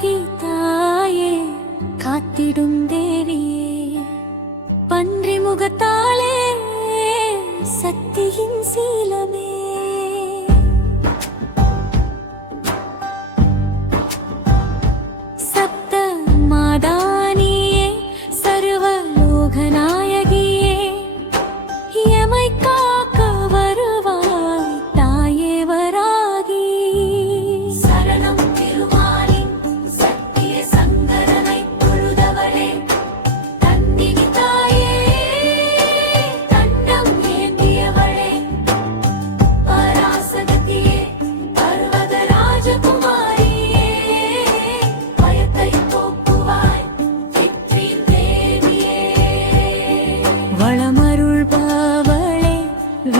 தியாகி தாயே காத்திடும் தேவியே. பன்றி முகத்தாலே சக்தியின் சீலமே.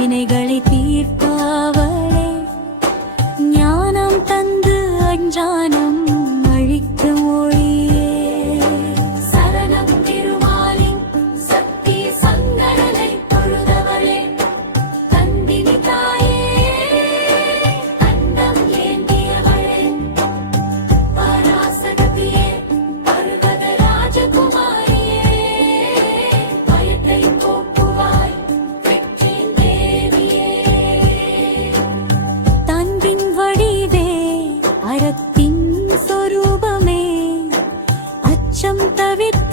வினைகளை தீர்ப்பாவளே. ஞானம் தந்து அஞ்சான ప్రపంచం తవిత్త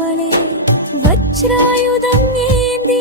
അവളെ വജ്രായുധം നീന്തി